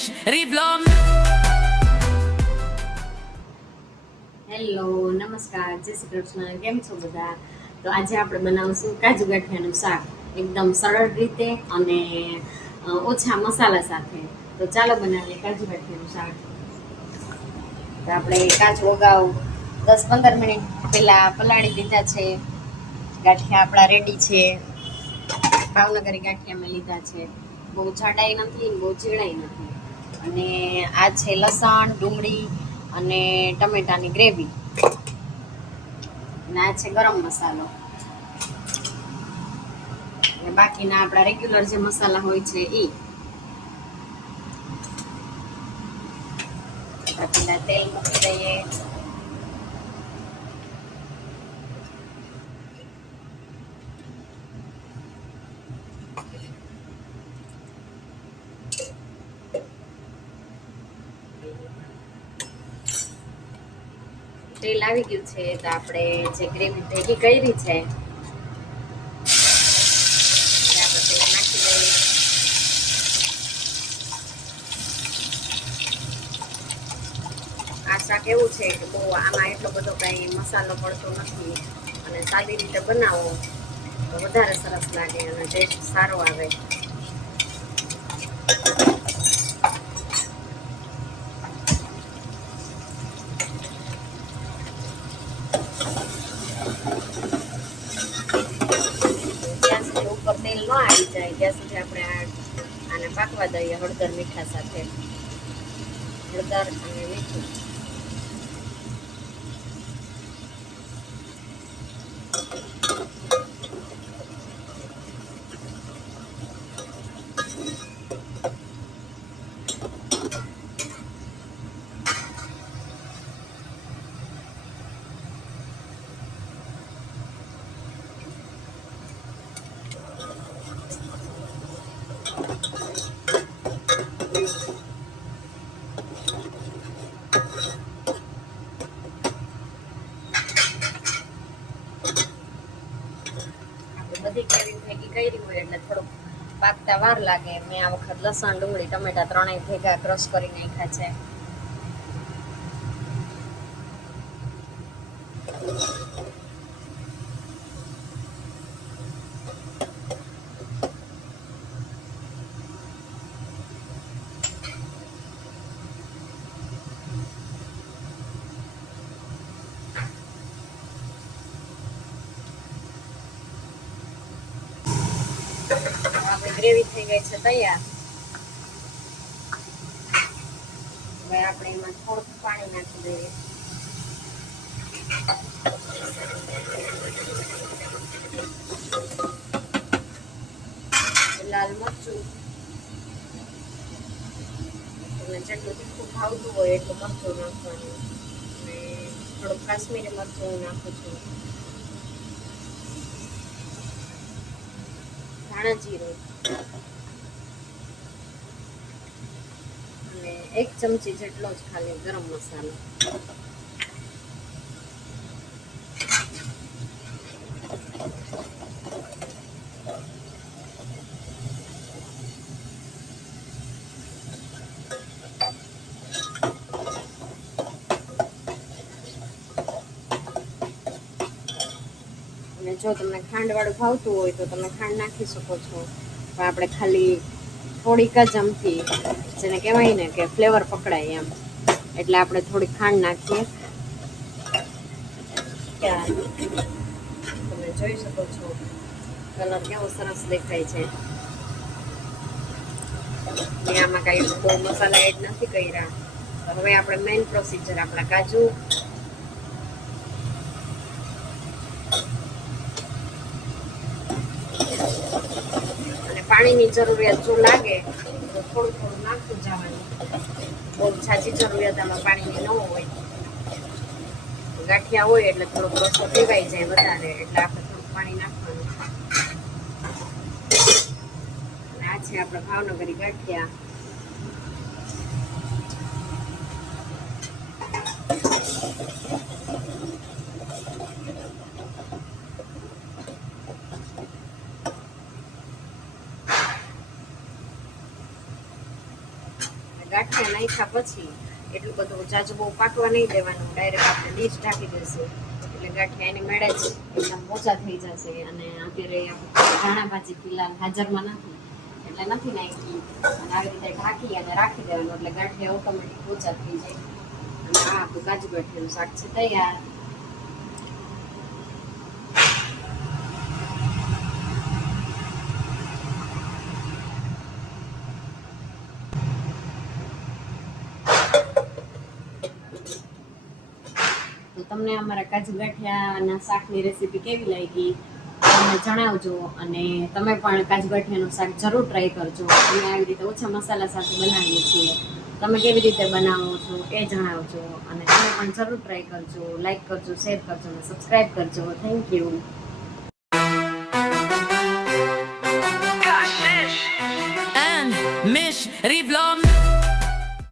Wiesz, Rivlom. Hello નમસ્કાર, જય શ્રી કૃષ્ણ. કેમ છો બધા? તો આજે આપણે બનાવશું કાજુ ગાંઠિયાનું શાક એકદમ સરળ રીતે અને ઓછા મસાલા સાથે. તો ચાલો બનાવીએ કાજુ ગાંઠિયાનું શાક. તો આપણે કાજુ અગાઉ 10-15 મિનિટ પહેલા પલાળી દીધા છે. ગાંઠિયા આપણા રેડી છે. ભાવનગરી ગાંઠિયા મેં લીધા છે. બહુ જાડાઈ નથી, બહુ ઝીણાઈ નથી. અને આ છે લસણ, ડુંગળી અને ટમેટાની ગ્રેવી. અને આ છે ગરમ મસાલો. અને બાકીના આપણા રેગ્યુલર જે મસાલા હોય છે એ. પેલા તેલ મૂકી દઈએ. તેલ આવી ગયું છે તો આપણે જે ગ્રેવી ભેગી કરી છે આપણે પેલા નાખી દઈએ. આ શાક એવું છે કે બહુ આમાં એટલો બધો કઈ મસાલો પડતો નથી અને સાદી રીતે બનાવો તો વધારે સરસ લાગે અને ટેસ્ટ સારો આવે. ત્યાં સુધી ઉપર તેલ ન આવી જાય ત્યાં સુધી આપણે આને પાકવા દઈએ હળદર મીઠા સાથે. હળદર અને મીઠું. બધી ગ્રેવી ભેગી કરી હોય એટલે થોડુંક પાકતા વાર લાગે. મેં આ વખત લસણ, ડુંગળી, ટમેટા ત્રણેય ભેગા ક્રશ કરી નાખ્યા છે. આપણી ગ્રેવી થઈ ગઈ છે તૈયાર. હવે આપણે એમાં થોડુંક પાણી નાખી દઈએ. લાલ મરચું, તમને જેટલું તીખું ભાવતું હોય એટલું મરચું નાખવાનું. અને થોડુંક કાશ્મીરી મરચું હું નાખું છું. ધાણા જીરું અને 1 ચમચી જેટલો જ ખાલી ગરમ મસાલો. અને જો તમને ખાંડવાળું ભાવતું હોય તો તમે ખાંડ નાખી શકો છો. પણ આપણે ખાલી થોડીક જ આમથી જેને કહેવાય ને કે ફ્લેવર પકડાય એમ એટલે આપણે થોડીક ખાંડ નાખીએ. તમે જોઈ શકો છો કલર કેવો સરસ દેખાય છે. મેં આમાં કાંઈ બહુ મસાલા એડ નથી કર્યા. તો હવે આપણે મેઇન પ્રોસીજર આપણા કાજુ અને પાણીની જરૂરિયાત જો લાગે તો થોડું થોડું નાખતું જવાનું. બહુ છાછી જરૂરિયાત આમાં પાણીની ન હોય. ગાંઠિયા હોય એટલે થોડોક રસો પીવાઈ જાય વધારે એટલે આપણે થોડુંક પાણી નાખવાનું. અને આ છે આપણા ભાવનગરી ગાંઠિયા. ગાંઠિયા નાખ્યા પછી એટલું બધું જાજુ બહુ પાકવા નહીં દેવાનું, ડાયરેક્ટ આપણે ડીશ ઢાંકી દઈશું એટલે ગાંઠિયા એની મેળે જ એકદમ પોચા થઈ જશે. અને અત્યારે ધાણા ભાજી ફિલહાલ હાજરમાં નથી એટલે નથી નાખી, અને આવી રીતે ઢાંકી અને રાખી દેવાનું એટલે ગાંઠિયા ઓટોમેટિક પોચા થઈ જાય. અને આ આપણું કાજુ ગાંઠિયાનું શાક છે તૈયાર. તો તમને અમારા કાજુ ગાંઠિયાના શાકની રેસીપી કેવી લાગી તમને જણાવજો, અને તમે પણ કાજુ ગાંઠિયાનું શાક જરૂર ટ્રાય કરજો. અમે આવી રીતે ઓછા મસાલા સાથે બનાવીએ છીએ, તમે કેવી રીતે બનાવો છો એ જણાવજો, અને તમે પણ જરૂર ટ્રાય કરજો. લાઈક કરજો, શેર કરજો અને સબસ્ક્રાઈબ કરજો. Thank you. En Mish Rivlom